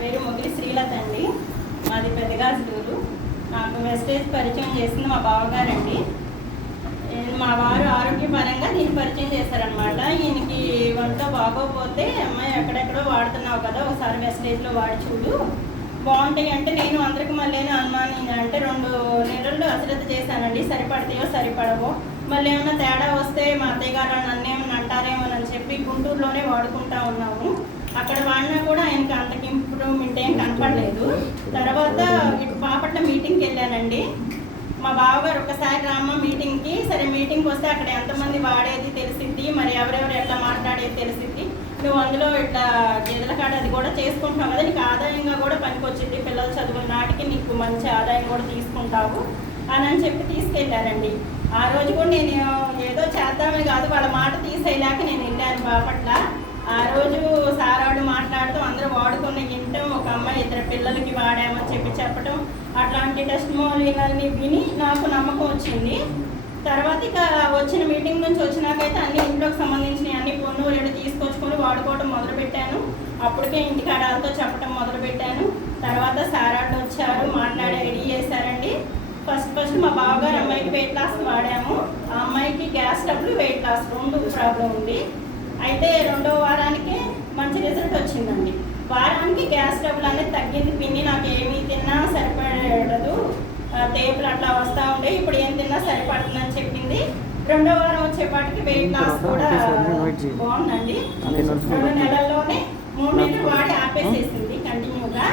పేరు ముగ్గురి శ్రీలత అండి. మాది పెద్దగాజులూరు. నాకు వెస్టేజ్ పరిచయం చేసింది మా బావగారండి. మా వారు ఆరోగ్యపరంగా దీన్ని పరిచయం చేశారనమాట. ఈయనకి వంట బాగోపోతే అమ్మాయి ఎక్కడెక్కడో వాడుతున్నావు కదా, ఒకసారి వెస్టేజ్లో వాడి చూడు బాగుంటాయి అంటే, నేను అందరికి మళ్ళీ అనుమానం అంటే 2 నెలల్లో అశ్రద్ధ చేశానండి. సరిపడతాయో సరిపడవో, మళ్ళీ ఏమైనా తేడా వస్తే మా అత్తయ్య గారు నన్ను ఏమైనా అంటారేమోనని చెప్పి గుంటూరులోనే వాడుకుంటా ఉన్నాము. అక్కడ వాడినా కూడా ఆయనకి అంతకి ఇంప్రూవ్మెంట్ ఏం కనపడలేదు. తర్వాత ఇటు బాపట్ల మీటింగ్కి వెళ్ళానండి. మా బావగారు ఒకసారి రామ్మ మీటింగ్కి, సరే మీటింగ్కి వస్తే అక్కడ ఎంతమంది వాడేది తెలిసిద్ది, మరి ఎవరెవరు ఎట్లా మాట్లాడేది తెలిసిద్ది, నువ్వు అందులో ఇట్లా గేదెల కాడ అది కూడా చేసుకుంటున్నావు కదా, నీకు ఆదాయంగా కూడా పనికొచ్చింది, పిల్లలు చదువుల నాటికి నీకు మంచి ఆదాయం కూడా తీసుకుంటావు అని చెప్పి తీసుకెళ్ళారండి. ఆ రోజు కూడా నేను ఏదో చేద్దామని కాదు, వాళ్ళ మాట తీసేయలేక నేను వెళ్ళాను బాపట్ల. ఆ రోజు సారాడు మాట్లాడుతూ అందరూ వాడుకున్న వింటాం, ఒక అమ్మాయి 2 పిల్లలకి వాడామని చెప్పి చెప్పడం, అట్లాంటి టెస్టిమోనియల్ని విని నాకు నమ్మకం వచ్చింది. తర్వాత ఇక వచ్చిన మీటింగ్ నుంచి వచ్చినాకైతే అన్ని ఇంట్లోకి సంబంధించిన అన్ని పొన్నులు తీసుకొచ్చుకొని వాడుకోవడం మొదలుపెట్టాను. అప్పటికే ఇంటికాడ వాళ్ళతో చెప్పడం మొదలుపెట్టాను. తర్వాత సారాడు వచ్చారు, మాట్లాడి రెడీ చేశారండి. ఫస్ట్ మా బావగారు అమ్మాయికి వెయిట్ లాస్ వాడాము. ఆ అమ్మాయికి gas trouble, weight loss 2 problem ఉంది. అయితే 2వ వారానికి మంచి రిజల్ట్ వచ్చిందండి. వారానికి గ్యాస్ ట్రబుల్ అనేది తగ్గింది. పిన్ని నాకు ఏమీ తిన్నా సరిపడదు, తేపులు అట్లా వస్తూ ఉండే, ఇప్పుడు ఏం తిన్నా సరిపడుతుందని చెప్పింది. 2వ వారం వచ్చేపాటికి వెయిట్ లాస్ కూడా బాగుందండి. 2 నెలల్లోనే 3 నెలలు వాడి ఆపేసేసింది కంటిన్యూగా.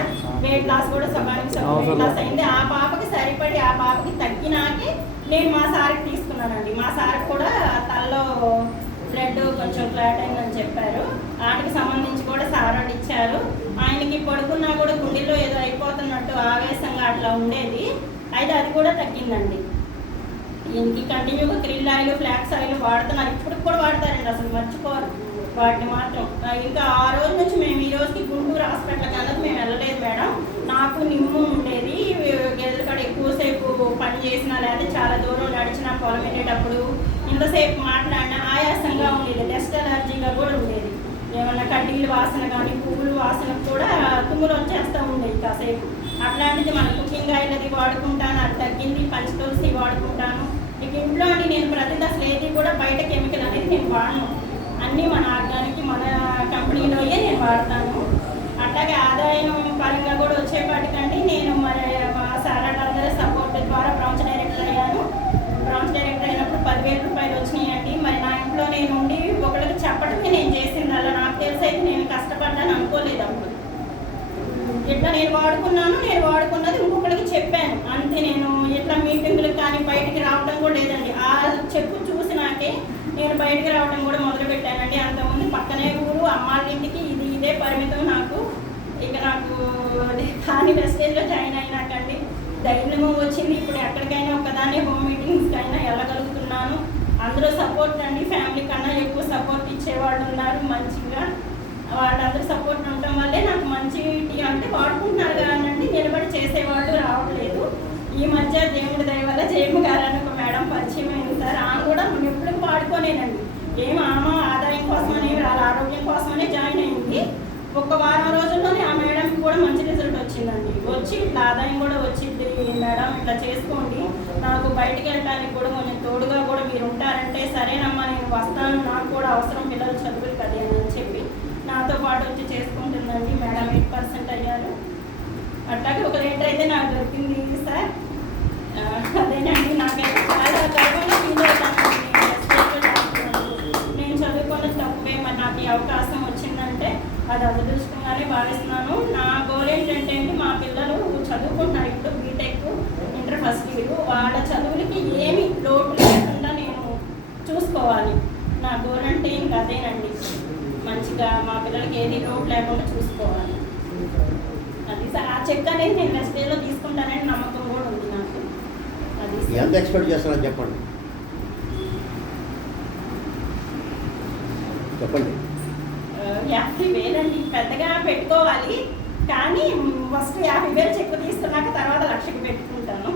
వెయిట్ లాస్ కూడా సగానికి వెయిట్ లాస్ అయింది. ఆ పాపకి సరిపడి ఆ పాపకి తగ్గినాకే నేను మా సార్కి తీసుకున్నానండి. మా సార్ కూడా తలలో బ్లడ్ కొంచెం ఫ్లాట్ అయిందని చెప్పారు. వాటికి సంబంధించి కూడా సారాడు ఇచ్చారు. ఆయనకి పడుకున్నా కూడా గుండెల్లో ఏదో అయిపోతున్నట్టు ఆవేశంగా అట్లా ఉండేది. అయితే అది కూడా తగ్గిందండి. ఈయనకి కంటిన్యూగా క్రిల్ ఆయిల్, ఫ్లాక్స్ ఆయిల్ వాడుతున్నారు. ఇప్పుడు కూడా వాడతారండి, అసలు మర్చిపోరు వాటిని మాత్రం. ఇంకా ఆ రోజు నుంచి మేము ఈ రోజుకి గుంటూరు హాస్పిటల్కి అన్నది మేము వెళ్ళలేదు మేడం. నాకు నిమ్ము ఉండేది, గెదల కాడ ఎక్కువసేపు పని చేసినా లేదా చాలా దూరం నడిచినా పొలం వెళ్ళేటప్పుడు ఇంతసేపు మాట్లాడినా ఆయాసంగా ఉండేది, డస్ట్ అలర్జీగా కూడా ఉండేది. ఏమన్నా కడ్డీలు వాసన కానీ పువ్వులు వాసన కూడా తుమ్ములు వచ్చేస్తూ ఉండేది కాసేపు. అట్లాంటిది మన కుకింగ్ ఆయిల్ అది వాడుకుంటాను, అది తగ్గింది. పంచతులసి వాడుకుంటాను. ఇక ఇంట్లో అని నేను ప్రతిదీ అసలు ఏది కూడా బయట కెమికల్ అనేది నేను వాడను, అన్నీ మన ఆర్గానిక్ మన కంపెనీలోయే నేను వాడతాను. అట్లాగే ఆదాయం పరంగా కూడా వచ్చేపాటికంటే నేను మరి మా సారాడు అందరూ సపోర్ట్ ద్వారా బ్రాంచ్ డైరెక్టర్ అయ్యాను. బ్రాంచ్ డైరెక్టర్ అయినప్పుడు 10,000 రూపాయలు వచ్చినాయండి. మరి నా ఇంట్లో నేను ఉండి ఒకరికి చెప్పడమే నేను చేసింది. అలా నాకు తెలిసైతే నేను కష్టపడ్డాను అనుకోలేదు అప్పుడు. ఇట్లా నేను వాడుకున్నది ఇంకొకరికి చెప్పాను అంతే. నేను ఇట్లా మీటింగులకు కానీ బయటికి రావడం కూడా లేదండి. ఆ చెప్పు చూసినాకే నేను బయటికి రావడం కూడా మొదలుపెట్టానండి. అంతకుముందు పక్కనే ఊరు, అమ్మాళ్ళ ఇంటికి ఇదే పరిమితం నాకు. ఇక నాకు కానీ వెస్టేజ్లో జాయిన్ అయినాకండి ధైర్యము వచ్చింది. ఇప్పుడు ఎక్కడికైనా ఒకదాన్ని హోమ్ మీటింగ్స్కి అయినా వెళ్ళగలుగుతున్నాను. అందరూ సపోర్ట్ అండి, ఫ్యామిలీ కన్నా ఎక్కువ సపోర్ట్ ఇచ్చేవాళ్ళు ఉన్నారు మంచిగా. వాళ్ళందరూ సపోర్ట్ ఉండటం వల్లే నాకు మంచి టీ అంటే వాడుకుంటున్నారు కానండి, నిలబడి చేసేవాళ్ళు రావట్లేదు. ఈ మధ్య దేవుడి దయ వల్ల జయమ్మ గారు అని ఒక మేడం పరిచయం అయింది సార్. ఆమె కూడా ఎప్పుడు వాడుకోలేనండి, ఆమె ఆదాయం కోసమని వాళ్ళ ఆరోగ్యం కోసమనే జాయిన్ అయింది. 1 వారం రోజుల్లోనే ఆ మేడంకి కూడా మంచి రిజల్ట్ వచ్చిందండి. వచ్చి ఇట్లా ఆదాయం కూడా వచ్చింది మేడం, ఇట్లా చేసుకోండి, నాకు బయటికి వెళ్ళడానికి కూడా కొంచెం తోడుగా కూడా మీరు ఉంటారంటే సరేనమ్మా నేను వస్తాను, నాకు కూడా అవసరం పిల్లలు చదువులు కదా అని చెప్పి నాతో పాటు వచ్చి చేసుకుంటుందండి. మేడం 8% అయ్యారు. అట్లాగే ఒక లీటర్ అయితే నాకు దొరికింది సార్. అదేనండి, నాకైతే చాలా గర్వంగా ఫీల్ అవుతానండి. నేను చదువుకున్నది తక్కువే, మరి నాకు ఈ అవకాశం వచ్చిందంటే అది అదృష్టంగానే భావిస్తున్నాను. నా గోల్ ఏంటంటే మా పిల్లలు చదువుకుంటున్నారు, ఇప్పుడు బీటెక్, ఇంటర్ ఫస్ట్ ఇయర్, వాళ్ళ చదువులకి ఏమి లోటు లేకుండా నేను చూసుకోవాలి. నా గోల్ అంటే ఇంకా అదేనండి, మంచిగా మా పిల్లలకి ఏది లోటు లేకుండా చూసుకోవాలి. అది సార్, ఆ చెక్ అనేది నేను వెస్టేజ్లో తీసుకుంటానని నమ్మకం కూడా ఉంది నాకు. అది ఎంత ఎక్స్పెక్ట్ చేస్తారని చెప్పండి. 50,000 అండి, పెద్దగా పెట్టుకోవాలి కానీ ఫస్ట్ 50,000 చెక్ తీసుకున్నాక తర్వాత 1,00,000కి పెట్టుకుంటాను.